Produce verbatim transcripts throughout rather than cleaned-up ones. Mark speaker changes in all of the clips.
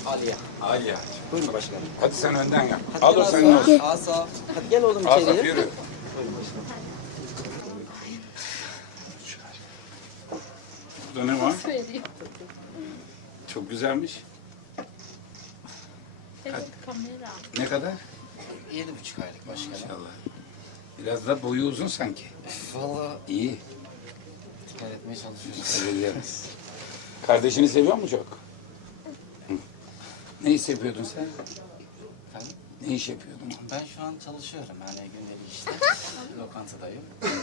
Speaker 1: Aliye.
Speaker 2: Aliye.
Speaker 1: Buyurun başkanım.
Speaker 2: Hadi sen önden yap.
Speaker 1: Hadi
Speaker 2: Al o
Speaker 1: gel
Speaker 2: senin
Speaker 1: Asa.
Speaker 2: olsun.
Speaker 1: Asa. Hadi gel oğlum
Speaker 2: Asaf
Speaker 1: içeriye.
Speaker 2: yürü.
Speaker 1: Buyurun başkanım.
Speaker 2: Burada ne var? Çok güzelmiş.
Speaker 3: Evet, kamera.
Speaker 2: Ne kadar?
Speaker 1: Yedi buçuk aylık başkanım.
Speaker 2: İnşallah. Biraz da boyu uzun sanki.
Speaker 1: Valla
Speaker 2: İyi.
Speaker 1: dikkat etmeye çalışıyoruz.
Speaker 2: Seviyoruz. Kardeşini seviyor mu çok? Hı. Ne iş yapıyordun sen?
Speaker 1: Efendim?
Speaker 2: Ne iş yapıyordun?
Speaker 1: Ben şu an çalışıyorum yani gündelik işte. Lokantadayım.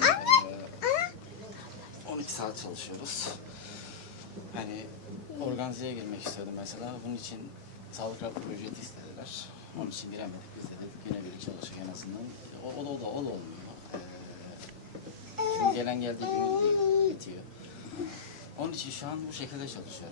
Speaker 1: Ee, on iki saat çalışıyoruz. Hani organizeye girmek istiyordum mesela. Bunun için sağlık raporu ücreti istediler. Onun için giremedik biz de dedik. Yine biri çalışacak en azından. O, o da o da o da olmuyor. Ee, çünkü gelen geldiği gün değil, bitiyor. Onun için şu an bu şekilde çalışıyorum.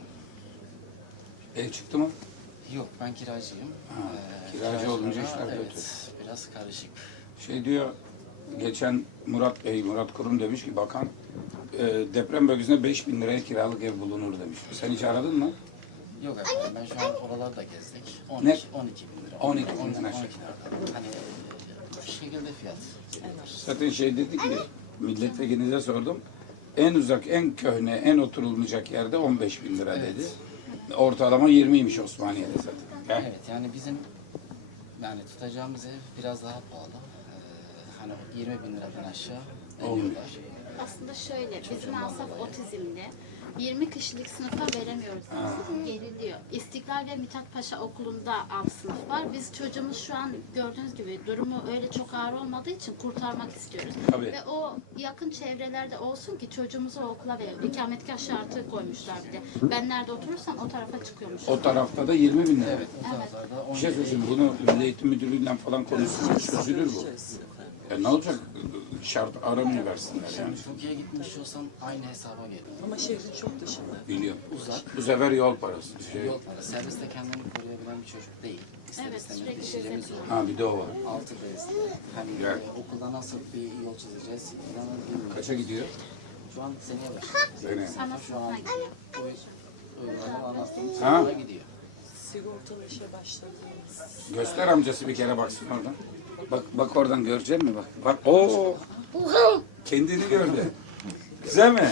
Speaker 2: Ev çıktı mı?
Speaker 1: Yok ben kiracıyım.
Speaker 2: Ha,
Speaker 1: Ee,
Speaker 2: kiracı olunca
Speaker 1: kiracılara-
Speaker 2: işler
Speaker 1: evet,
Speaker 2: kötü.
Speaker 1: biraz karışık.
Speaker 2: Şey diyor, geçen Murat Bey, Murat Kurum demiş ki bakan e, deprem bölgesinde beş bin liraya kiralık ev bulunur demiş. Sen hiç aradın mı?
Speaker 1: Yok efendim ben şu an oralarda gezdik. on iki,
Speaker 2: Ne?
Speaker 1: on iki bin lira.
Speaker 2: on iki
Speaker 1: on-
Speaker 2: binden aşağı.
Speaker 1: on iki liradan. Hani e, bu şekilde fiyat.
Speaker 2: Zaten şey dedi ki, milletvekilinize sordum. En uzak, en köhne, en oturulmayacak yerde on beş bin lira dedi. Ortalama yirmiymiş Osmaniye'de zaten. He?
Speaker 1: Evet yani bizim yani tutacağımız ev biraz daha pahalı. Ee, hani yirmi bin liradan aşağı
Speaker 2: Olmuyor.
Speaker 1: veriyorlar.
Speaker 3: Aslında şöyle, bizim Asaf otizmli. yirmi kişilik sınıfa veremiyoruz. Sınıf geriliyor. İstiklal ve Mithat Paşa Okulu'nda alt sınıf var. Biz çocuğumuz şu an gördüğünüz gibi durumu öyle çok ağır olmadığı için kurtarmak istiyoruz.
Speaker 2: Tabii.
Speaker 3: Ve o yakın çevrelerde olsun ki çocuğumuzu o okula verelim. İkametgah şartı koymuşlar bir de. Ben nerede oturursam o tarafa çıkıyormuş.
Speaker 2: O tarafta da yirmi bin lira.
Speaker 1: Evet o taraflarda on
Speaker 2: Bir şey söyleyeyim, bunu Milli Eğitim Müdürlüğü'yle falan konuşulur, çözülür bu. Ya ne olacak? Şart aramıyor versinler yani.
Speaker 1: Türkiye'ye gitmiş olsam aynı hesaba geliyor.
Speaker 4: Ama şehrin çok dışında.
Speaker 2: Biliyorum.
Speaker 1: Uzak.
Speaker 2: Bu sefer yol parası. Şey.
Speaker 1: Yol para. Serviste kendini koruyabilen bir çocuk değil. İster
Speaker 3: Evet,
Speaker 1: istemez
Speaker 3: sürekli
Speaker 1: dişlerimiz
Speaker 3: gezemiyor.
Speaker 1: olur.
Speaker 2: Ha bir de o var.
Speaker 1: Altıdayız. Hani
Speaker 2: Evet.
Speaker 1: e, okulda nasıl bir yol çizeceğiz inanın bilmiyorum.
Speaker 2: Kaça gidiyor?
Speaker 1: Şu an seneye başlıyor.
Speaker 2: Sene.
Speaker 3: Ana
Speaker 1: Şu an
Speaker 3: sınıfına gidiyor.
Speaker 1: bu uygulama anlattığım
Speaker 2: Ha?
Speaker 1: sınıfına gidiyor.
Speaker 4: Sigortalı işe başladı.
Speaker 2: Göster amcası bir kere baksın oradan. Bak bak oradan görecek mi bak. Bak o kendini gördü. Güzel mi?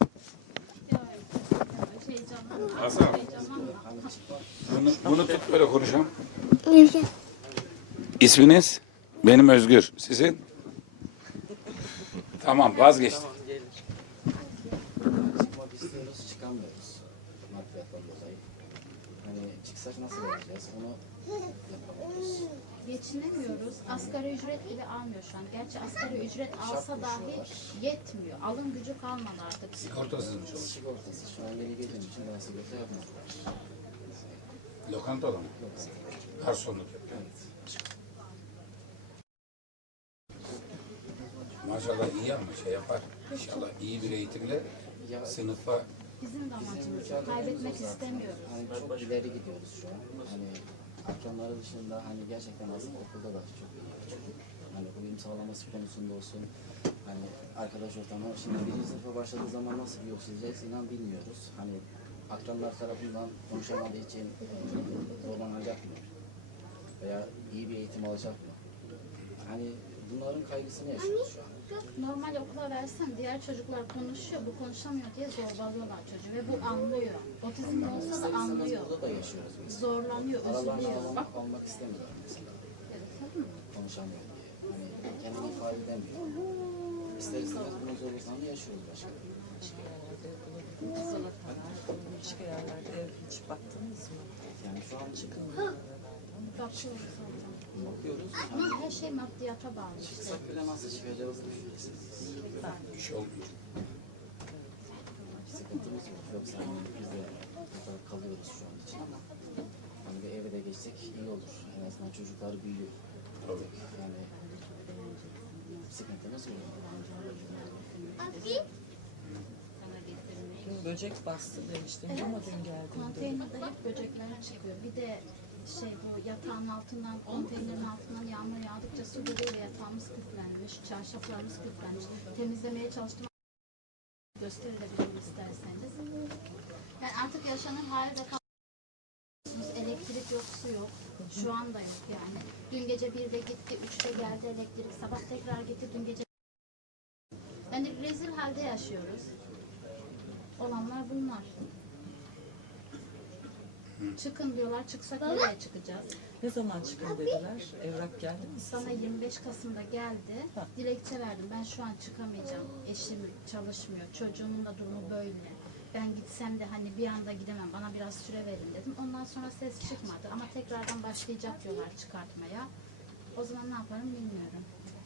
Speaker 3: Heyecanlanma.
Speaker 2: Asaf.
Speaker 3: Heyecanlanma.
Speaker 2: Bunu, bunu tut böyle konuşalım. İsminiz? Benim Özgür. Sizin? Tamam vazgeçtim.
Speaker 1: Çıkmak istiyoruz, çıkamıyoruz. Maddiyattan dolayı. Hani çıksak nasıl olacağız onu yapamıyoruz.
Speaker 3: Geçinemiyoruz. Asgari ücret bile almıyor şu an. Gerçi asgari ücret alsa dahi yetmiyor. Alım gücü kalmadı artık.
Speaker 2: Sigortasız mı çalışıyor?
Speaker 1: Sigortası şu an yeni girdiğim için bana sigorta yapmadılar.
Speaker 2: Lokantada mı? Garsonluk yapıyor.
Speaker 1: Evet.
Speaker 2: Maşallah iyi ama şey yapar. İnşallah iyi bir eğitimle
Speaker 1: Ya
Speaker 2: sınıfa
Speaker 3: Bizim de amacımız o. Kaybetmek istemiyoruz.
Speaker 1: hani çok ileri gidiyoruz şu an. Hani akranları dışında hani gerçekten aslında okulda da çok iyi bir çocuk. Hani uyum sağlaması konusunda olsun. Hani arkadaş ortamı. Şimdi birinci sınıfa başladığı zaman nasıl bir yol çizeceğiz inan bilmiyoruz. Hani akranlar tarafından konuşamadığı için e, zorlanacak mı? Veya iyi bir eğitim alacak mı? Hani bunların kaygısını yaşıyoruz şu an.
Speaker 3: Normal okula versen diğer çocuklar konuşuyor, bu konuşamıyor diye zorbalıyorlar çocuğu ve bu anlıyor. Otizmli olsa da
Speaker 1: İster istemez
Speaker 3: anlıyor.
Speaker 1: burada da yaşıyoruz biz.
Speaker 3: Zorlanıyor,
Speaker 1: Aralarını
Speaker 3: üzülüyor.
Speaker 1: almak, almak istemiyorlar mesela.
Speaker 3: Evet, tabii mi?
Speaker 1: Konuşamıyor diye. Hani kendini ifade edemiyor. İster istemez bunun zorluklarını yaşıyoruz başka.
Speaker 4: Başka yerlerde yapılabilir. Salatalar, başka yerlerde hiç baktınız mı?
Speaker 1: Yani şu an çıkın
Speaker 3: Bakıyoruz zaten.
Speaker 1: bakıyoruz.
Speaker 3: Ama her şey maddiyata bağlı işte.
Speaker 1: Çıksak bile nasıl çıkacağız düşünüyoruz.
Speaker 2: bir şey olmuyor.
Speaker 1: Sıkıntımız yok. Yoksa hani biz de burada kalıyoruz şu an için ama hani bir eve de geçsek iyi olur. En azından çocuklar büyüyor.
Speaker 2: Tabii.
Speaker 1: Yani sıkıntımız yok.
Speaker 4: Dün böcek bastı demiştim ama dün geldiğimde.
Speaker 3: Konteynerde hep böcekler çıkıyor. Bir de şey bu yatağın altından, konteynerin altından yağmur yağdıkça su geliyor ve yatağımız küflenmiş, çarşaflarımız küflenmiş. Temizlemeye çalıştım. Gösterilebilir isterseniz. Yani artık yaşanan halde kalmıyorsunuz. Elektrik yok, su yok. Şu anda yok yani. Dün gece birde gitti, üçte geldi elektrik. Sabah tekrar gitti, dün gece. Yani rezil halde yaşıyoruz. Olanlar bunlar. Çıkın diyorlar, çıksak nereye çıkacağız?
Speaker 4: Ne zaman çıkın dediler? Evrak geldi mi size?
Speaker 3: Sana yirmi beş Kasım'da geldi.
Speaker 4: Ha.
Speaker 3: Dilekçe verdim. Ben şu an çıkamayacağım. Eşim çalışmıyor. Çocuğumun da durumu böyle. Ben gitsem de hani bir anda gidemem. Bana biraz süre verin dedim. Ondan sonra ses çıkmadı. Ama tekrardan başlayacak diyorlar çıkartmaya. O zaman ne yaparım bilmiyorum.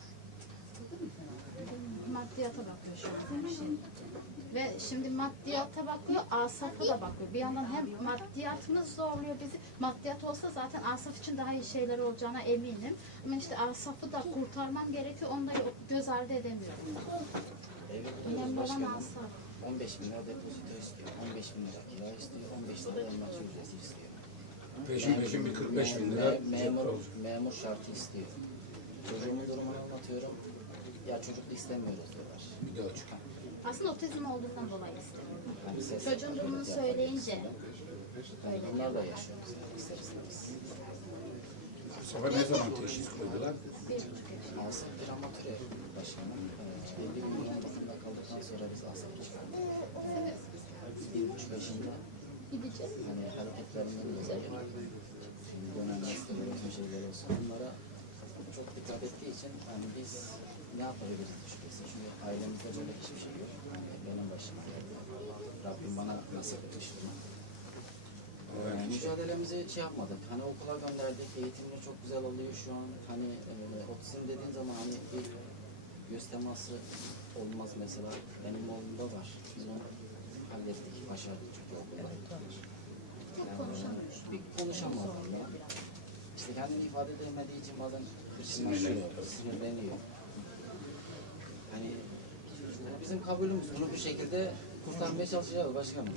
Speaker 3: Maddiyata bakıyor şu an her şey. Ve şimdi maddiyata bakıyor, asafa da bakıyor. Bir yandan hem maddiyatımız zorluyor bizi. Maddiyat olsa zaten asaf için daha iyi şeyler olacağına eminim. Ama işte asafı da kurtarmam gerekiyor. Onu da göz ardı edemiyorum.
Speaker 1: Evin
Speaker 3: Önemli olan
Speaker 1: başkanı
Speaker 3: asaf.
Speaker 1: on beş bin lira depozito istiyor. on beş bin lira kira istiyor. on beş lira emlakçı ücreti istiyor.
Speaker 2: Peşin peşin bir kırk beş bin lira
Speaker 1: Me-
Speaker 2: cepte
Speaker 1: memur,
Speaker 2: olacak.
Speaker 1: memur şartı istiyor. Çocuğumun durumunu anlatıyorum. Ya çocuk da istemiyoruz diyorlar.
Speaker 2: Bir de o çıkan.
Speaker 3: Aslında otizm olduğundan dolayı istemiyorum.
Speaker 1: Hani ses
Speaker 3: Çocuğun durumunu söyleyince öyle.
Speaker 1: Bunlar da yaşıyoruz. İster istemez.
Speaker 2: Bu sefer ne zaman teşhis koydular?
Speaker 3: Bir buçuk yaş.
Speaker 1: Asıl bir amatör ev başkanı. Ee, elli milyon bakımda kaldıktan sonra biz asıl çıkardık. Bir buçuk yaşında
Speaker 3: Gideceğiz.
Speaker 1: hani hareketlerinden dolayı şimdi dönem hastaları olsun şeyler olsun bunlara çok dikkat ettiği için hani biz ne yapabiliriz düşüncesi. Çünkü ailemizde böyle hiçbir şey yok. Hani benim başıma geldi. Rabbim bana nasip etmiş bunu. Yani mücadelemizi hiç yapmadık. Hani okula gönderdik, eğitimini çok güzel alıyor şu an. Hani e, otizm dediğin zaman hani bir göz teması olmaz mesela. Benim oğlumda var. Biz onu hallettik, başardık çünkü okulda. Yani, bir konuşamadım da. İşte kendini ifade edemediği için bazen hırsızlaşıyor, sinirleniyor. Hani bu bizim kabulümüz. Bunu bir şekilde kurtarmaya çalışacağız başkanım.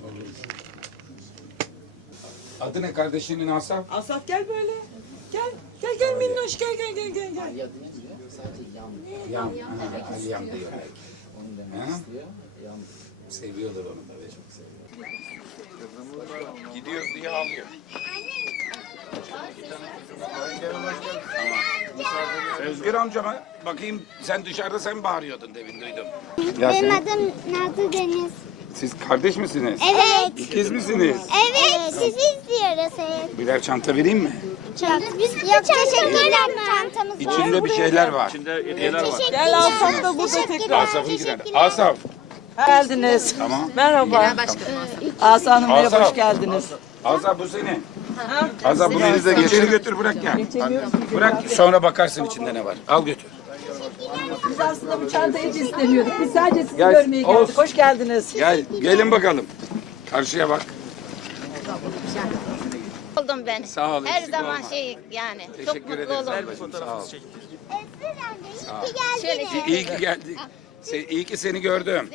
Speaker 2: Adı ne kardeşinin Asaf?
Speaker 4: Asaf gel böyle. Gel. Gel gel minnoş gel gel gel gel. gel.
Speaker 1: Alya diyemiyor, sadece yan.
Speaker 2: Yan.
Speaker 3: Yan
Speaker 2: Ha,
Speaker 3: demek
Speaker 2: Aliyam
Speaker 3: istiyor.
Speaker 2: diyor belki.
Speaker 1: Onu demek
Speaker 2: Ha?
Speaker 1: istiyor. Yan.
Speaker 2: Seviyorlar onu da ve çok seviyor. Gidiyor diye ağlıyor. Özgür amcama bakayım sen dışarıda sen bağırıyordun demin duydum. Ya
Speaker 5: Benim
Speaker 2: sen-
Speaker 5: adım Nazlı Deniz.
Speaker 2: siz kardeş misiniz?
Speaker 5: Evet.
Speaker 2: İkiz misiniz?
Speaker 5: Evet. Sizi izliyoruz. Evet.
Speaker 2: Birer çanta vereyim mi?
Speaker 5: Çanta. Biz Yok teşekkürler. Çantamız var.
Speaker 2: İçinde bir şeyler var.
Speaker 4: Gel Asaf da burada tekrar.
Speaker 2: Asaf'ın gider. Asaf.
Speaker 4: Geldiniz.
Speaker 2: Tamam.
Speaker 4: Merhaba. Asaf Hanım merhaba,
Speaker 2: Asaf.
Speaker 4: hoş geldiniz.
Speaker 2: Asaf bu senin. Asaf bunu içeri götür bırak gel. Bırak sonra bakarsın içinde ne var. Al götür.
Speaker 4: Biz aslında bu çantayı hiç istemiyorduk. Biz sadece sizi
Speaker 2: Gel,
Speaker 4: görmeye geldik.
Speaker 2: olsun.
Speaker 4: Hoş geldiniz.
Speaker 2: Gel gelin bakalım. Karşıya bak.
Speaker 6: Oldum ben.
Speaker 2: Sağ ol,
Speaker 6: Her
Speaker 2: eksik
Speaker 6: zaman
Speaker 2: olma.
Speaker 6: şey yani. Çok
Speaker 2: Teşekkür
Speaker 6: mutlu
Speaker 2: ederiz
Speaker 6: oldum.
Speaker 2: ablacığım. Sağ ol.
Speaker 5: İyi ki
Speaker 6: Şöyle
Speaker 5: geldiniz.
Speaker 2: İyi ki geldik. Se- İyi ki seni gördüm.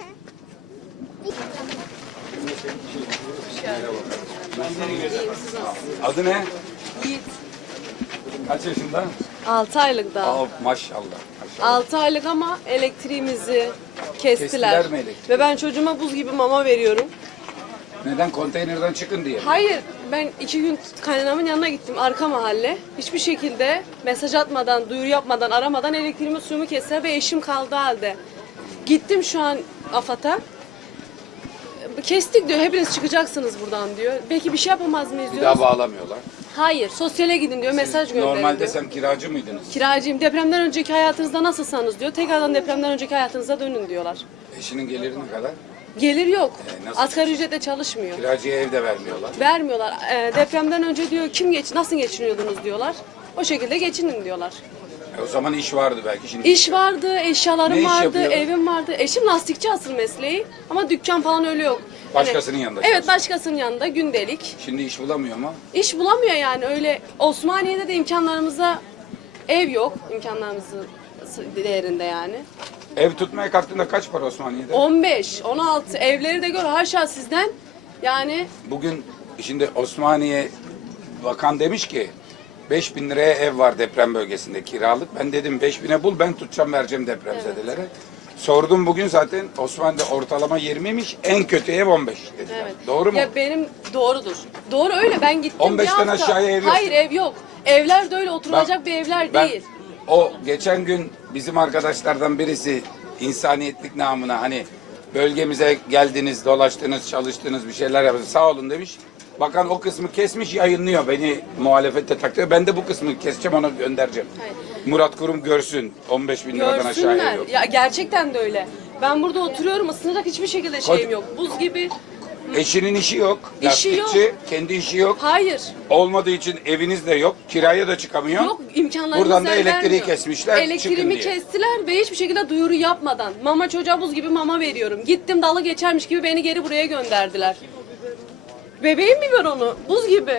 Speaker 2: Adı ne?
Speaker 7: Yiğit.
Speaker 2: Kaç yaşında?
Speaker 7: altı aylık daha.
Speaker 2: Aa, maşallah. maşallah.
Speaker 7: altı aylık ama elektriğimizi kestiler.
Speaker 2: Kestiler mi elektriği?
Speaker 7: Ve ben çocuğuma buz gibi mama veriyorum.
Speaker 2: Neden? Konteynerden çıkın diye.
Speaker 7: Hayır, ben iki gün kaynanamın yanına gittim arka mahalle. Hiçbir şekilde mesaj atmadan, duyuru yapmadan, aramadan elektriğimi suyumu kestiler ve eşim kaldığı halde. Gittim şu an AFAD'a. Kestik diyor, hepiniz çıkacaksınız buradan diyor. Peki bir şey yapamaz mıyız
Speaker 2: Bir
Speaker 7: diyoruz.
Speaker 2: daha bağlamıyorlar.
Speaker 7: Hayır, sosyale gidin diyor, mesaj gönderin
Speaker 2: Normalde
Speaker 7: diyor.
Speaker 2: sen kiracı mıydınız?
Speaker 7: Kiracıyım, depremden önceki hayatınızda nasılsanız diyor, tekrardan depremden önceki hayatınıza dönün diyorlar.
Speaker 2: Eşinin geliri ne kadar?
Speaker 7: Gelir yok.
Speaker 2: E, nasıl
Speaker 7: Asgari ücretle çalışmıyor.
Speaker 2: Kiracıya ev de vermiyorlar.
Speaker 7: Vermiyorlar. E, depremden önce diyor kim geç nasıl geçiniyordunuz diyorlar. O şekilde geçinin diyorlar.
Speaker 2: E, o zaman iş vardı belki şimdi.
Speaker 7: İş vardı, eşyalarım
Speaker 2: Ne iş
Speaker 7: vardı,
Speaker 2: yapıyor?
Speaker 7: evim vardı. Eşim lastikçi asıl mesleği ama dükkan falan öyle yok. Hani-
Speaker 2: Başkasının yanında
Speaker 7: Evet,
Speaker 2: çalışıyor.
Speaker 7: başkasının yanında gündelik.
Speaker 2: Şimdi iş bulamıyor mu?
Speaker 7: İş bulamıyor yani öyle. Osmaniye'de de imkanlarımızda ev yok. İmkanlarımızın değerinde yani.
Speaker 2: Ev tutmaya kalktığında kaç para Osmaniye'de?
Speaker 7: on beş, on altı evleri de gör haşa sizden. Yani
Speaker 2: Bugün şimdi Osmaniye bakan demiş ki beş bin liraya ev var deprem bölgesinde kiralık. Ben dedim beş bine bul ben tutacağım vereceğim depremzedelere. Sordum bugün zaten Osmanlı'da ortalama yirmiymiş, en kötü ev on beş dediler.
Speaker 7: Evet.
Speaker 2: Doğru mu?
Speaker 7: Ya benim doğrudur. Doğru öyle ben gittim
Speaker 2: on
Speaker 7: bir
Speaker 2: beşten
Speaker 7: hafta.
Speaker 2: aşağıya ev yok.
Speaker 7: Hayır ev yok. Evler de öyle oturulacak
Speaker 2: Bak,
Speaker 7: bir evler
Speaker 2: Ben
Speaker 7: değil.
Speaker 2: o geçen gün bizim arkadaşlardan birisi insaniyetlik namına hani bölgemize geldiniz, dolaştınız, çalıştınız, bir şeyler yaptınız. Sağ olun demiş. Bakan o kısmı kesmiş, yayınlıyor. Beni muhalefette taktı. Ben de bu kısmı keseceğim, ona göndereceğim.
Speaker 7: Hayır.
Speaker 2: Murat Kurum görsün. on beş bin liradan aşağıya
Speaker 7: Görsünler.
Speaker 2: yok.
Speaker 7: Ya gerçekten de öyle. Ben burada oturuyorum ısınacak hiçbir şekilde şeyim yok. Buz gibi.
Speaker 2: Eşinin işi yok.
Speaker 7: İşi yok.
Speaker 2: Lastikçi, kendi işi yok.
Speaker 7: Hayır.
Speaker 2: Olmadığı için eviniz de yok. Kiraya da çıkamıyor.
Speaker 7: Yok imkanlarımız
Speaker 2: Buradan da
Speaker 7: el
Speaker 2: elektriği
Speaker 7: vermiyor.
Speaker 2: kesmişler, çıkın
Speaker 7: Elektriğimi
Speaker 2: diye.
Speaker 7: kestiler ve hiçbir şekilde duyuru yapmadan. Mama çocuğa buz gibi mama veriyorum. Gittim dalı geçermiş gibi beni geri buraya gönderdiler. Bebeğim mi var onu? Buz gibi.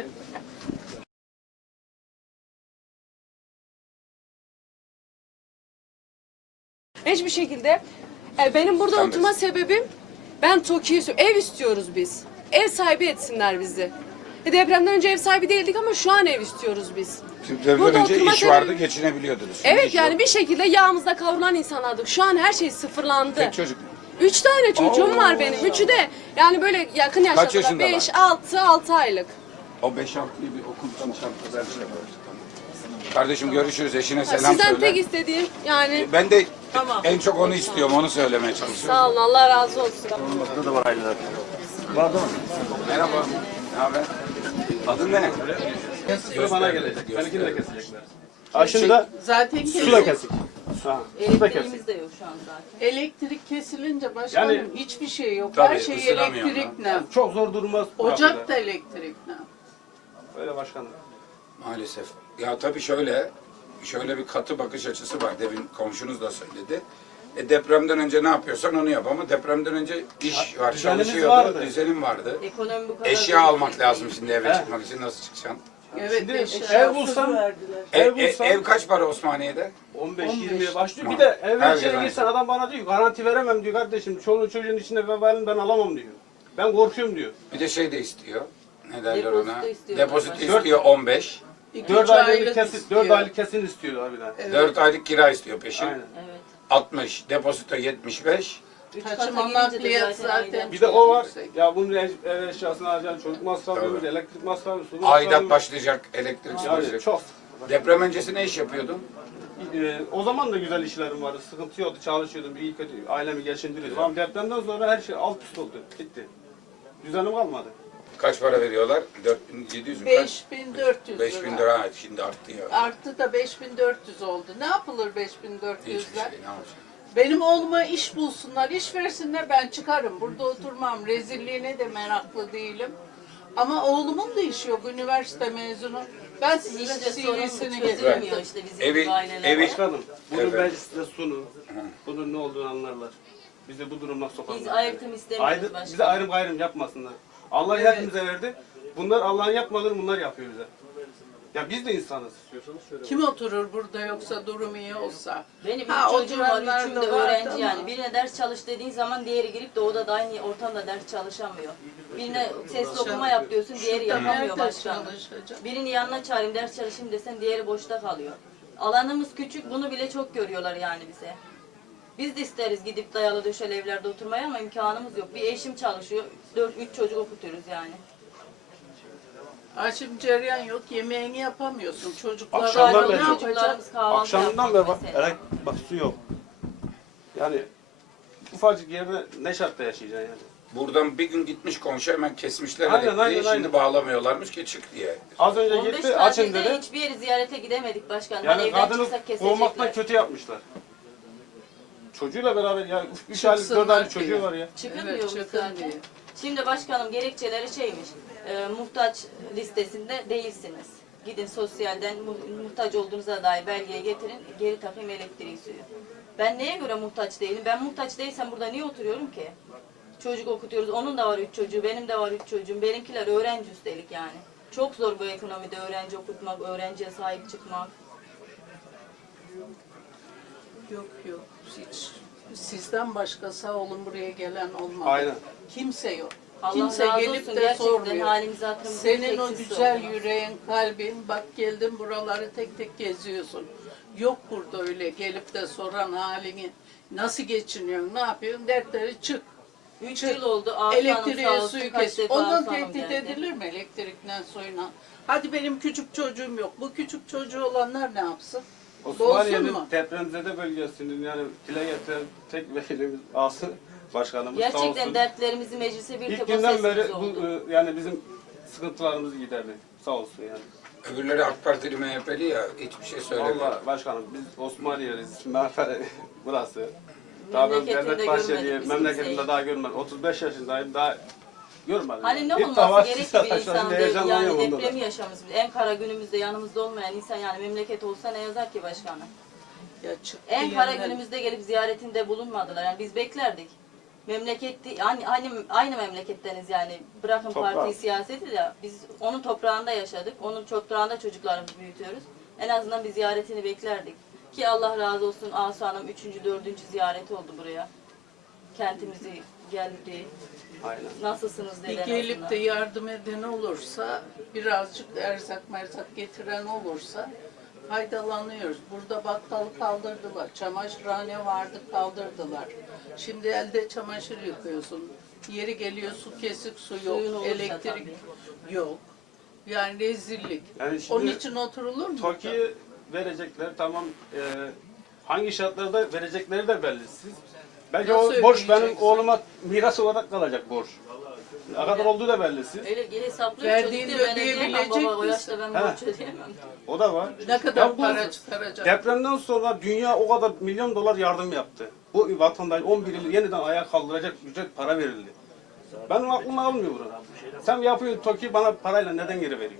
Speaker 7: Hiçbir şekilde e, benim burada
Speaker 2: Sen
Speaker 7: oturma
Speaker 2: de-
Speaker 7: sebebim ben TOKİ'yi istiyorum. Ev istiyoruz biz. Ev sahibi etsinler bizi. E, depremden önce ev sahibi değildik ama şu an ev istiyoruz biz.
Speaker 2: Depremden
Speaker 7: Burada
Speaker 2: önce
Speaker 7: oturma
Speaker 2: iş vardı,
Speaker 7: sebebi-
Speaker 2: geçinebiliyordunuz. Şimdi
Speaker 7: Evet
Speaker 2: iş
Speaker 7: yani
Speaker 2: yok.
Speaker 7: bir şekilde yağımızda kavrulan insanlardık. Şu an her şey sıfırlandı.
Speaker 2: Tek çocuk.
Speaker 7: Üç tane çocuğum var benim. Üçü de yani böyle yakın yaşlarda.
Speaker 2: yaşındalar?
Speaker 7: Beş, altı, altı aylık.
Speaker 2: O beş altıyı bir okul için şartlar şey yapıyoruz. Tamam. Kardeşim görüşürüz. Eşine
Speaker 7: Ya
Speaker 2: selam
Speaker 7: Sizden
Speaker 2: söyle.
Speaker 7: tek istediğim yani
Speaker 2: Ben de
Speaker 7: Tamam.
Speaker 2: en çok onu istiyorum. Onu söylemeye çalışıyorum.
Speaker 7: sağ olun Allah razı olsun.
Speaker 6: Burada da var aileler. Var değil mi?
Speaker 2: Merhaba. Ne haber? Adın ne?
Speaker 6: Sıra bana gelecek. Benimkini de kesecekler. Ha şimdi de
Speaker 8: Zaten
Speaker 6: su da
Speaker 8: kesik.
Speaker 6: kesik. Ha, su da kesik.
Speaker 4: Elektriğimiz de yok şu an zaten.
Speaker 8: Elektrik kesilince başkanım
Speaker 6: Yani-
Speaker 8: hiçbir şey yok.
Speaker 2: Tabii,
Speaker 8: Her şey
Speaker 2: ısınamıyor
Speaker 8: elektrikle.
Speaker 6: Çok zor durmaz.
Speaker 8: Ocak da elektrikle.
Speaker 6: Öyle başkanım.
Speaker 2: Maalesef. Ya tabii şöyle, şöyle bir katı bakış açısı var. Demin komşunuz da söyledi. E depremden önce ne yapıyorsan onu yap ama depremden önce iş var,
Speaker 6: düzenimiz
Speaker 2: çalışıyordu,
Speaker 6: vardı.
Speaker 2: düzenim vardı.
Speaker 4: Ekonomi bu kadar
Speaker 2: Eşya
Speaker 4: zor
Speaker 2: almak
Speaker 4: değil.
Speaker 2: lazım şimdi eve
Speaker 6: He.
Speaker 2: çıkmak için, nasıl çıkacaksın?
Speaker 8: Evet,
Speaker 6: Şimdi
Speaker 8: eşya.
Speaker 6: ev bulsam,
Speaker 2: E,
Speaker 6: ev
Speaker 2: e,
Speaker 6: bulsam
Speaker 2: ev kaç para Osmaniye'de?
Speaker 6: on beş
Speaker 8: on
Speaker 6: yirmiye
Speaker 8: beş.
Speaker 6: başlıyor. Bir
Speaker 2: Ha.
Speaker 6: de eve
Speaker 2: Her
Speaker 6: içeri
Speaker 2: yer
Speaker 6: girsen adam bana diyor garanti veremem diyor kardeşim. Çoluğun çocuğun içinde ben varım ben alamam diyor. Ben korkuyorum diyor.
Speaker 2: Bir de şey de istiyor. Ne derler
Speaker 4: Depozito
Speaker 2: ona?
Speaker 4: istiyorlar.
Speaker 2: Depozito
Speaker 6: Dört-
Speaker 2: istiyor on beş.
Speaker 8: İki,
Speaker 6: dört
Speaker 8: üç
Speaker 6: aylık
Speaker 8: aylık
Speaker 6: kesin,
Speaker 8: istiyor.
Speaker 6: dört aylık kesin istiyorlar bir daha.
Speaker 2: dört aylık kira istiyor peşin.
Speaker 6: Aynen.
Speaker 4: Evet.
Speaker 2: altmış, depozito yetmiş beş.
Speaker 4: Üç
Speaker 8: Taşıma
Speaker 4: kata gelince de
Speaker 8: nakliyat
Speaker 4: zaten
Speaker 8: zaten.
Speaker 4: ayda-
Speaker 6: Bir de o var.
Speaker 8: Yüksek.
Speaker 6: Ya bunun ev, ev eşyasını alacaksın, çocuk masrafı,
Speaker 2: Tabii.
Speaker 6: elektrik masrafı, su masrafı.
Speaker 2: Aidat başlayacak, elektrik
Speaker 6: Yani
Speaker 2: sürecek.
Speaker 6: çok.
Speaker 2: Deprem öncesi ne iş yapıyordun?
Speaker 6: Ee, o zaman da güzel işlerim vardı. Sıkıntı yoktu. Çalışıyordum. İyi kötü. Ailemi geçindiriyordum. Ama depremden sonra her şey alt üst oldu. Gitti. Düzenim kalmadı.
Speaker 2: Kaç para veriyorlar? dört bin yedi yüz mü? Kaç?
Speaker 8: beş bin dört yüz
Speaker 2: beş bin
Speaker 8: lira.
Speaker 2: lira. Ha, şimdi arttı ya.
Speaker 8: Arttı da beş bin dört yüz oldu. Ne yapılır beş bin dört
Speaker 2: Hiçbir
Speaker 8: yüzle?
Speaker 2: şey ne yapacak?
Speaker 8: Benim oğluma iş bulsunlar, iş versinler ben çıkarım. Burada oturmam. Rezilliğine de meraklı değilim. Ama oğlumun da işi yok. Üniversite mezunu. Ben size
Speaker 4: İşte
Speaker 8: C
Speaker 4: sorun
Speaker 8: V'sini
Speaker 4: çözülmüyor
Speaker 8: getirdim.
Speaker 4: işte bizim
Speaker 2: Evi-
Speaker 4: gibi aileler.
Speaker 2: evi-
Speaker 6: Başkanım, bunun
Speaker 2: Evet.
Speaker 6: mecliste sunu, bunun ne olduğunu anlarlar. Bizi bu durumdan sokarlar.
Speaker 4: Biz ayrıntım istemiyoruz
Speaker 6: Ayrı,
Speaker 4: başkanım.
Speaker 6: bize ayrım gayrım yapmasınlar. Allah
Speaker 8: Evet.
Speaker 6: hepimize verdi. Bunlar Allah'ın yapmadığını bunlar yapıyor bize. Ya biz de insanız.
Speaker 8: Kim oturur burada yoksa durum iyi olsa?
Speaker 4: Benim
Speaker 8: Ha,
Speaker 4: üç çocuğum var,
Speaker 8: oturanlar
Speaker 4: üçüm
Speaker 8: da
Speaker 4: de
Speaker 8: vardı
Speaker 4: öğrenci
Speaker 8: ama.
Speaker 4: yani. Birine ders çalış dediğin zaman diğeri girip de o da aynı ortamda ders çalışamıyor. Birine sesli okuma yap diyorsun, diğeri
Speaker 8: Şurada
Speaker 4: yapamıyor
Speaker 8: nerede
Speaker 4: başkanım.
Speaker 8: çalışacak?
Speaker 4: Birini yanına çağırayım ders çalışayım desen diğeri boşta kalıyor. Alanımız küçük, bunu bile çok görüyorlar yani bize. Biz de isteriz gidip dayalı döşeli evlerde oturmaya ama imkanımız yok. Bir eşim çalışıyor, dört üç çocuk okutuyoruz yani.
Speaker 8: Ha şimdi cereyan yok, yemeğini yapamıyorsun. Çocuklar
Speaker 6: Akşamdan
Speaker 8: var,
Speaker 6: beri-
Speaker 8: ne yapacak?
Speaker 4: Çocuklarımız kahvaltı
Speaker 6: Akşamından beri
Speaker 4: yapmaz
Speaker 6: bak,
Speaker 4: mesela.
Speaker 6: elek, bak su yok. Yani ufacık yerde ne şartta yaşayacaksın yani.
Speaker 2: Buradan bir gün gitmiş komşu hemen kesmişler
Speaker 6: Aynen,
Speaker 2: elektriği.
Speaker 6: aynen,
Speaker 2: Şimdi
Speaker 6: aynen.
Speaker 2: bağlamıyorlarmış ki çık diye.
Speaker 6: Az önce
Speaker 4: on beş
Speaker 6: gitti açın
Speaker 4: tatilde
Speaker 6: dedi.
Speaker 4: hiçbir yeri ziyarete gidemedik başkanım.
Speaker 6: Yani
Speaker 4: hani evden
Speaker 6: kadını
Speaker 4: çıksak
Speaker 6: kovmaktan
Speaker 4: kesecekler.
Speaker 6: kötü yapmışlar. Çocuğuyla beraber ya üç aylık dört
Speaker 8: Çıksınlar
Speaker 6: aylık çocuğu
Speaker 8: diye.
Speaker 6: var ya.
Speaker 4: Çıkın
Speaker 8: Evet,
Speaker 4: diyor bu
Speaker 8: çıkın
Speaker 4: zaten.
Speaker 8: diye.
Speaker 4: Şimdi başkanım gerekçeleri şeymiş, e, muhtaç listesinde değilsiniz. Gidin sosyalden mu- muhtaç olduğunuza dair belgeyi getirin, geri takayım elektriği suyu. Ben neye göre muhtaç değilim? Ben muhtaç değilsem burada niye oturuyorum ki? Çocuk okutuyoruz, onun da var üç çocuğu, benim de var üç çocuğum. Benimkiler öğrenci üstelik yani. Çok zor bu ekonomide öğrenci okutmak, öğrenciye sahip çıkmak.
Speaker 8: Yok yok, hiç. Sizden başka sağ olun buraya gelen olmadı.
Speaker 6: Aynen.
Speaker 8: Kimse yok.
Speaker 4: Allah
Speaker 8: Kimse
Speaker 4: razı
Speaker 8: gelip
Speaker 4: olsun
Speaker 8: de
Speaker 4: gerçekten
Speaker 8: sormuyor.
Speaker 4: halimizi hatırımızı
Speaker 8: Senin o
Speaker 4: eksiksiz
Speaker 8: güzel
Speaker 4: sordunuz.
Speaker 8: yüreğin, kalbin, bak geldin buraları tek tek geziyorsun. Yok burada öyle gelip de soran halini. Nasıl geçiniyorsun, ne yapıyorsun? Dertleri çık.
Speaker 4: Üç
Speaker 8: Çık.
Speaker 4: yıl oldu. Aslı Hanım
Speaker 8: Elektriğe,
Speaker 4: sağ olsun,
Speaker 8: suyu
Speaker 4: kaç
Speaker 8: kes.
Speaker 4: defa
Speaker 8: Ondan
Speaker 4: Aslı Hanım
Speaker 8: tehdit
Speaker 4: geldi.
Speaker 8: edilir mi elektrikten, suyuna? Hadi benim küçük çocuğum yok. Bu küçük çocuğu olanlar ne yapsın? Dolsun
Speaker 6: Osmaniye'nin
Speaker 8: mu?
Speaker 6: depremzede bölgesinin yani dile getiren tek vekilimiz Aslı Başkanımız sağ
Speaker 4: Gerçekten
Speaker 6: olsun.
Speaker 4: dertlerimizi meclise bir
Speaker 6: İlk
Speaker 4: tek o
Speaker 6: günden
Speaker 4: sesimiz
Speaker 6: beri
Speaker 4: oldu.
Speaker 6: bu e, yani bizim sıkıntılarımızı giderdi. Sağ olsun yani.
Speaker 2: Öbürleri AK Partili M H P'li ya hiçbir şey söylemiyor.
Speaker 6: Vallahi başkanım biz Osmaniye'liyiz. Mehfer burası. Daha ben
Speaker 4: Memleketinde
Speaker 6: Devlet Bahçeli'yi
Speaker 4: görmedik biz
Speaker 6: memleketimde
Speaker 4: kimseyi.
Speaker 6: daha görmedim. otuz beş yaşındayım daha görmedim.
Speaker 4: Hani ne
Speaker 6: İlk
Speaker 4: olması
Speaker 6: defa
Speaker 4: gerek
Speaker 6: siz
Speaker 4: ki bir
Speaker 6: arkadaşlar,
Speaker 4: insan
Speaker 6: şimdi
Speaker 4: de- yani
Speaker 6: heyecanlanıyorum onda da.
Speaker 4: depremi yaşamış. En kara günümüzde yanımızda olmayan insan yani memleket olsa ne yazar ki başkanım.
Speaker 8: Ya çıktı
Speaker 4: En kara
Speaker 8: yeniden.
Speaker 4: günümüzde gelip ziyaretinde bulunmadılar. Yani biz beklerdik. Memleketti, yani aynı, aynı memleketteniz yani. Bırakın
Speaker 6: Toprak.
Speaker 4: partiyi, siyaseti de biz onun toprağında yaşadık. Onun toprağında çocuklarımızı büyütüyoruz. En azından bir ziyaretini beklerdik. Ki Allah razı olsun Asu Hanım üçüncü, dördüncü ziyareti oldu buraya. Kentimizi geldi.
Speaker 6: Aynen.
Speaker 4: Nasılsınız dedi
Speaker 8: Bir
Speaker 4: en
Speaker 8: gelip
Speaker 4: azından.
Speaker 8: de yardım eden olursa, birazcık erzak merzak getiren olursa faydalanıyoruz. Burada bakkalı kaldırdılar, çamaşırhane vardı kaldırdılar. Şimdi elde çamaşır yıkıyorsun. Yeri geliyor su kesik, su yok,
Speaker 4: Suyun olursa
Speaker 8: elektrik
Speaker 4: tabii.
Speaker 8: yok. Yani rezillik.
Speaker 6: Yani şimdi
Speaker 8: Onun için oturulur mu?
Speaker 6: TOKİ'ye verecekler tamam e, hangi şartlarda verecekleri de bellisiz. Belki
Speaker 8: Nasıl
Speaker 6: o borç benim
Speaker 8: ödeyeceksin?
Speaker 6: oğluma miras olarak kalacak borç. Ne kadar olduğu da bellisiz.
Speaker 4: Öyle geri hesaplıyor.
Speaker 8: Verdiğinde
Speaker 4: Çocuk diyor ben ödeyemem
Speaker 8: ödeyebilecek
Speaker 4: baba o yaşta ben
Speaker 6: He.
Speaker 4: borç ödeyemem.
Speaker 6: O da var.
Speaker 8: Ne kadar
Speaker 6: Ya bu
Speaker 8: para çıkaracak?
Speaker 6: Depremden sonra dünya o kadar milyon dolar yardım yaptı. Bu vatandaş on bir yıl yeniden ayağa kaldıracak ücret para verildi. Benim aklım almıyor bunu. Sen yapıyorsun TOKİ bana parayla neden geri veriyor?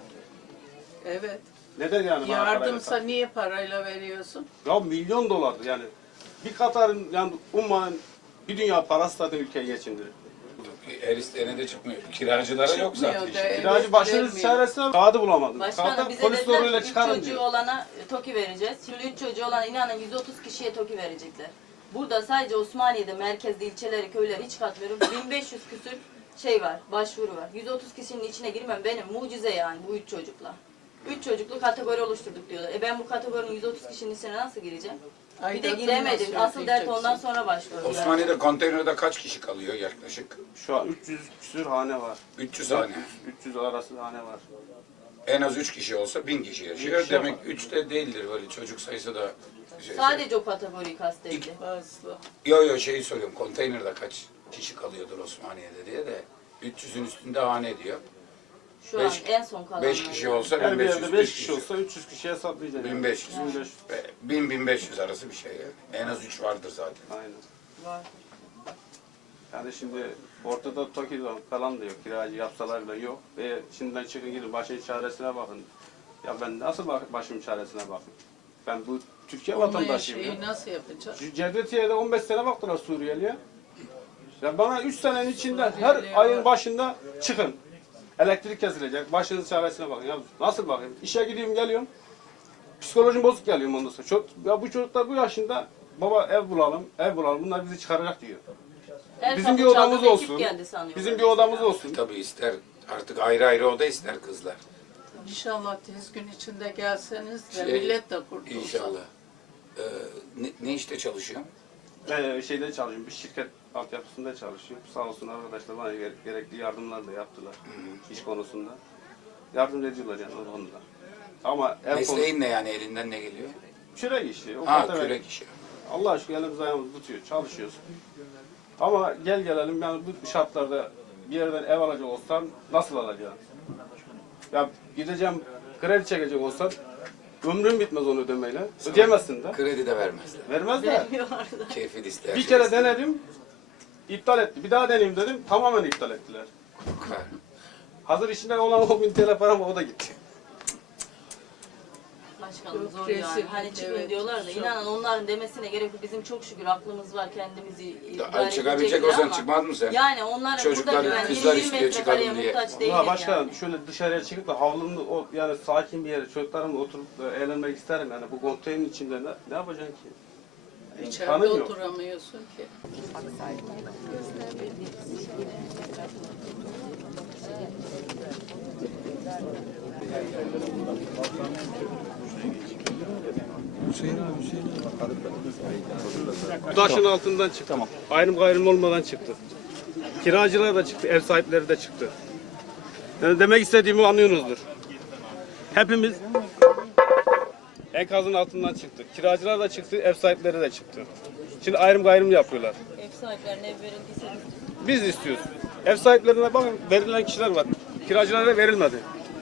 Speaker 8: Evet.
Speaker 6: Neden yani bana
Speaker 8: Yardımsa
Speaker 6: parayla?
Speaker 8: niye parayla veriyorsun?
Speaker 6: Ya milyon dolardı yani. Bir Katar'ın yani ummanın bir dünya parası zaten ülkeyi geçindirir.
Speaker 2: Her isteyene de çıkmıyor. Kiracılara yok zaten.
Speaker 8: Çıkmıyor
Speaker 2: işte.
Speaker 8: da.
Speaker 6: Kiracı
Speaker 8: Evet,
Speaker 6: başının
Speaker 8: vermiyor.
Speaker 6: çaresine kağıdı bulamadım.
Speaker 4: Başkanım
Speaker 6: Kağıdı
Speaker 4: bize
Speaker 6: polis
Speaker 4: dediler
Speaker 6: zoruyla
Speaker 4: ki üç
Speaker 6: çıkarın
Speaker 4: çocuğu
Speaker 6: diyor.
Speaker 4: olana e, TOKİ vereceğiz. Şimdi üç çocuğu olan inanın yüz otuz kişiye TOKİ verecekler. Burada sadece Osmaniye'de merkezde ilçeleri, köyleri hiç katmıyorum. bin beş yüz küsür şey var, başvuru var. yüz otuz kişinin içine girmem benim mucize yani bu üç çocukla. Üç çocuklu kategori oluşturduk diyorlar. E ben bu kategorinin yüz otuz kişinin içine nasıl gireceğim? Bir de
Speaker 8: Aidatını
Speaker 4: giremedim.
Speaker 8: nasıl
Speaker 4: Asıl dert
Speaker 8: ödeyeceksin?
Speaker 4: ondan sonra başvurdu.
Speaker 2: Osmaniye'de konteynerde kaç kişi kalıyor yaklaşık?
Speaker 6: Şu an üç yüz küsür hane var.
Speaker 2: üç yüz hane.
Speaker 6: üç yüz arası hane var.
Speaker 2: En az üç kişi olsa bin kişi yaşıyor.
Speaker 6: kişi
Speaker 2: Demek
Speaker 6: yapar.
Speaker 2: üç de değildir böyle çocuk sayısı da. Şey,
Speaker 4: Sadece o kategoriyi kastetti.
Speaker 8: Fazla.
Speaker 2: Yo yo şeyi soruyorum konteynerde kaç kişi kalıyordur Osmaniye'de diye de. üç yüzün üstünde hane diyor.
Speaker 4: Şu
Speaker 2: Beş-
Speaker 4: an en son kalanlar.
Speaker 2: beş kişi olsa
Speaker 6: Her
Speaker 2: bin
Speaker 6: bir
Speaker 2: beş
Speaker 6: yerde
Speaker 2: yüz
Speaker 6: beş kişi olsa üç yüz kişiye hesaplayacaksın.
Speaker 2: bin beş yüz.
Speaker 6: bin beş yüz.
Speaker 2: bin bin beş yüz arası bir şey yani. En az üç vardır zaten.
Speaker 6: Aynen.
Speaker 4: Var.
Speaker 6: Yani şimdi ortada TOKİ falan da yok. Kiracı yapsalar bile yok. Ve şimdiden çıkın gidin başın çaresine bakın. Ya ben nasıl bak başımın çaresine bakın? Ben bu Türkiye
Speaker 8: Olmayan
Speaker 6: vatandaşıyım.
Speaker 8: şeyi
Speaker 6: ya.
Speaker 8: nasıl yapacağız?
Speaker 6: Cevdetiye'de on beş sene baktılar Suriyeli'ye. Ya bana üç senenin içinde her ayın başında çıkın. Elektrik kesilecek. Başınız çaresine bakın. Ya nasıl bakayım? İşe gidiyorum geliyorum. Psikolojim bozuk geliyorum ondan sonra. Çok, ya bu çocuklar bu yaşında baba ev bulalım, ev bulalım. Bunlar bizi çıkaracak diyor.
Speaker 4: Her
Speaker 6: Bizim bir
Speaker 4: kapı
Speaker 6: odamız
Speaker 4: çaldı, ekip
Speaker 6: olsun.
Speaker 4: geldi sanıyorlar
Speaker 6: Bizim bir
Speaker 4: mesela.
Speaker 6: odamız olsun.
Speaker 2: Tabii ister artık ayrı ayrı oda ister kızlar.
Speaker 8: İnşallah tez gün içinde gelseniz de
Speaker 2: Şey,
Speaker 8: millet de kurtulsun.
Speaker 2: İnşallah. Ee, ne, ne işte çalışıyorsun?
Speaker 6: Ee, şeyde çalışıyorum. Bir şirket altyapısında çalışıyorum. Sağ olsun arkadaşlar bana gere- gerekli yardımlar da yaptılar. İş konusunda. Yardım ediyorlar yani o konuda. Ama ev konusu
Speaker 2: Mesleğin ne yani elinden ne geliyor?
Speaker 6: kürek işi. O
Speaker 2: Ha
Speaker 6: kadar-
Speaker 2: kürek işi.
Speaker 6: Allah aşkına elimiz ayağımız tutuyor. Çalışıyoruz. Ama gel gelelim yani bu şartlarda bir yerden ev alacak olsam nasıl alacağım? Ya gideceğim kredi çekecek olsam ömrüm bitmez onu ödemeyle. Ödeyemezsin de.
Speaker 2: Kredi de vermezler.
Speaker 6: Vermez de.
Speaker 4: Vermiyorlardı.
Speaker 2: Keyfi ister.
Speaker 6: Bir kere denedim. İptal etti. Bir daha deneyeyim dedim. Tamamen iptal ettiler.
Speaker 2: Ha.
Speaker 6: Hazır içinde olan on bin T L param o da gitti.
Speaker 4: Başkanım
Speaker 8: Yok,
Speaker 4: zor
Speaker 8: rezil,
Speaker 4: yani. Hani çıkın
Speaker 8: evet,
Speaker 4: diyorlar da
Speaker 8: çok.
Speaker 4: inanın onların demesine gerek yok. Bizim çok şükür aklımız var kendimizi idare
Speaker 2: çıkabilecek
Speaker 4: edecekler
Speaker 2: olsan
Speaker 4: ama
Speaker 2: çıkmaz mısın sen?
Speaker 4: Yani onların
Speaker 2: Çocuklar,
Speaker 4: burada güvenliği
Speaker 2: kızlar
Speaker 4: bir
Speaker 2: istiyor,
Speaker 4: metrekareye
Speaker 2: çıkalım diye.
Speaker 4: muhtaç değiliz
Speaker 6: Valla başkanım
Speaker 4: yani.
Speaker 6: şöyle dışarıya çıkıp da havlumda o yani sakin bir yere çocuklarımla oturup da eğlenmek isterim yani bu konteynerin içinde ne, ne yapacaksın ki?
Speaker 8: İçeride
Speaker 6: Kanın yok.
Speaker 8: oturamıyorsun ki.
Speaker 6: Bu taşın altından çıktı. Tamam. Ayrım gayrım olmadan çıktı. Kiracılar da çıktı, ev sahipleri de çıktı. Yani demek istediğimi anlıyorsunuzdur. Hepimiz enkazın altından çıktık. Kiracılar da çıktı, ev sahipleri de çıktı. Şimdi ayrım gayrım yapıyorlar.
Speaker 4: Ev sahiplerine ev verildiyse
Speaker 6: Biz istiyoruz. Ev sahiplerine bakın, verilen kişiler var. Kiracılara verilmedi.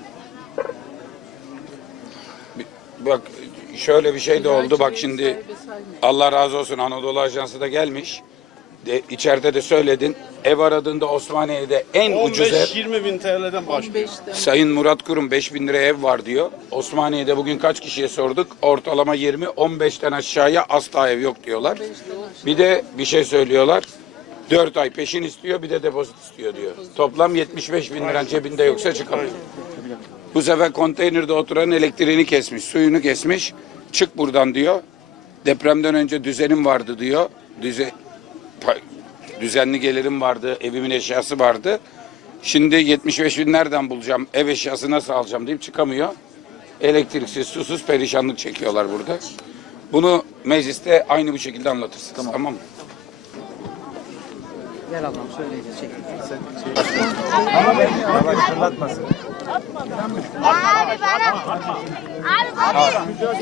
Speaker 2: Bak şöyle bir şey de oldu. Bak şimdi Allah razı olsun Anadolu Ajansı da gelmiş. De, içeride de söyledin. Ev aradığında Osmaniye'de en ucuz ev.
Speaker 6: on beş yirmi bin T L'den başlıyor.
Speaker 2: Sayın Murat Kurum beş bin liraya ev var diyor. Osmaniye'de bugün kaç kişiye sorduk? Ortalama yirmi on beşten aşağıya asla ev yok diyorlar. Bir de bir şey söylüyorlar. dört ay peşin istiyor, bir de depozit istiyor diyor. Toplam yetmiş beş bin liran cebinde yoksa çıkamıyor. Bu sefer konteynerde oturan elektriğini kesmiş, suyunu kesmiş. Çık buradan diyor. Depremden önce düzenim vardı diyor. Düze, düzenli gelirim vardı, evimin eşyası vardı. Şimdi yetmiş beş bin nereden bulacağım, ev eşyası nasıl alacağım deyip çıkamıyor. Elektriksiz, susuz perişanlık çekiyorlar burada. Bunu mecliste aynı bu şekilde anlatırsınız. Tamam, tamam mı?
Speaker 1: Gel ablam söyleyeceğiz. Çek.
Speaker 5: Abi bana. Abi bana.